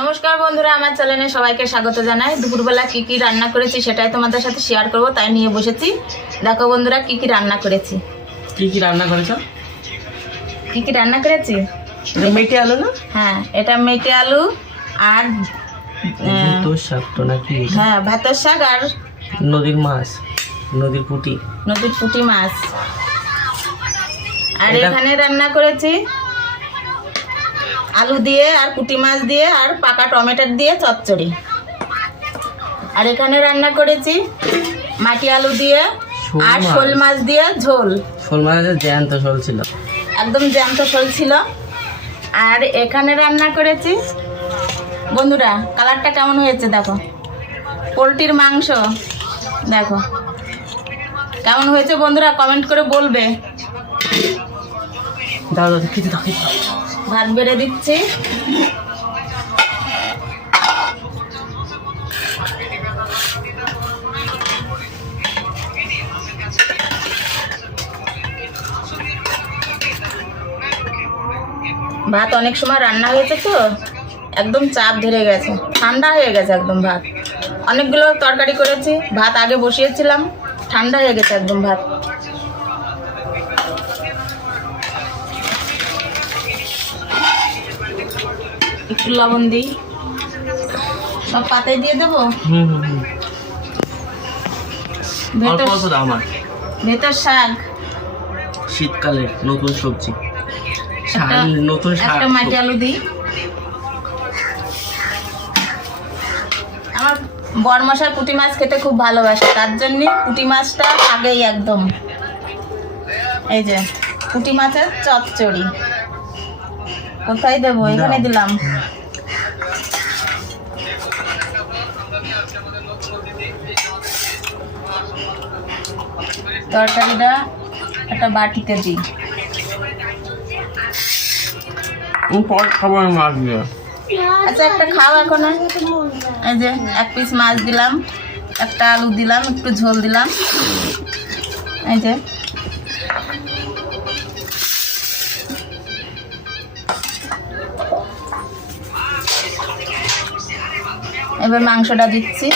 নমস্কার বন্ধুরা আমার চ্যানেলে সবাইকে স্বাগত জানাই। দুপুরবেলা কি কি রান্না করেছি সেটাই তোমাদের সাথে শেয়ার করব তাই নিয়ে বসেছি। দেখো বন্ধুরা কি কি রান্না করেছি? কি কি রান্না করেছ? কি কি রান্না করেছি? মেটে আলো না? হ্যাঁ এটা মেটে আলু আর শাক তো নাকি? হ্যাঁ ভাতের শাক আর নদীর মাছ নদীর পুঁটি। নদীর পুঁটি মাছ। আর এখানে রান্না করেছি আলু দিয়ে আর পুঁটি মাছ দিয়ে আর পাকা টমেটো দিয়ে চচ্চড়ি। আর এখানে রান্না করেছি মাটি আলু দিয়ে আর মাছ। শোল মাছ দিয়ে ঝোল। শোল মাছের জ্যান্ত শোল ছিল। একদম জ্যান্ত শোল ছিল। আর এখানে রান্না করেছি বন্ধুরা কালারটা কেমন হয়েছে দেখো? পোলট্রির মাংস দেখো। কেমন হয়েছে বন্ধুরা কমেন্ট করে বলবে। দাও দাও খেতে দাও। ভাত বেড়ে দিচ্ছি। ভাত অনেক সময় রান্না হয়েছে তো, একদম চাপ ধরে গেছে, ঠান্ডা হয়ে গেছে একদম ভাত। অনেকগুলো তরকারি করেছি, ভাত আগে বসিয়েছিলাম, ঠান্ডা হয়ে গেছে একদম ভাত। একটু লবণ দিই। সব পাতায় দিয়ে দেবো? ভেতর শাক। শীতকালে নতুন সবজি। শাক নতুন একটা মাটি আলু দিই। আমার পুঁটি মাছ খেতে খুব ভালোবাসে। তার জন্য পুঁটি মাছটা আগেই একদম। এই যে পুঁটি মাছের চচ্চড়ি। কোথায় দেবো এখানে দিলাম। তরকারিটা একটা বাটিতে দিই। আমি পরে খাব আমি মাছ দিয়ে। আচ্ছা একটা খাও এখন। এই যে এক পিস মাছ দিলাম একটা আলু দিলাম একটু ঝোল দিলাম। এই যে। এবার মাংসটা দিচ্ছি।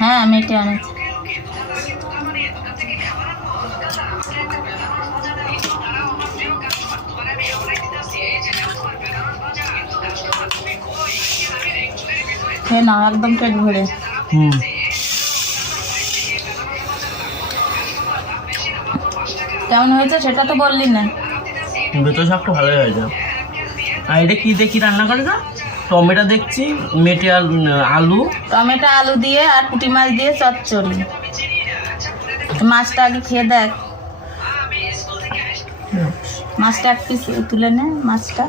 হ্যাঁ মেটে অনেক খেয়ে নাও একদম পেট ভরে। হুম। কেমন হয়েছে সেটা তো বললি না। ভেতর শাকটা ভালোই হয়েছে। আর এটা কি দেখি রান্না করে না টমেটো দেখছি মেটে আলু আলু। টমেটো আলু দিয়ে আর পুঁটি মাছ দিয়ে চচ্চড়ি। মাছটা আগে খেয়ে দেখ। মাছটা এক পিস তুলে নে মাছটা।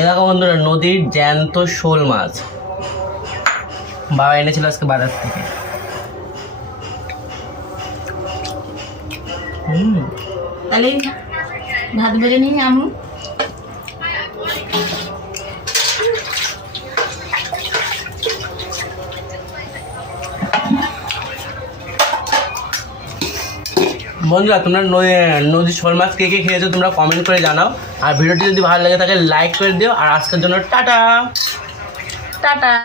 এলাকা বন্ধুরা নদীর জ্যান্ত শোল মাছ। বাবা এনেছিল আজকে বাজার থেকে। হুম। তাহলে ভাত বেড়ে নিই আমু বন্ধুরা তোমরা নদী- নদীর শোল মাছ কে কে খেয়েছো তোমরা কমেন্ট করে জানাও। আর ভিডিওটি যদি ভালো লাগে থাকে লাইক করে দিও। আর আজকের জন্য টাটা। টাটা।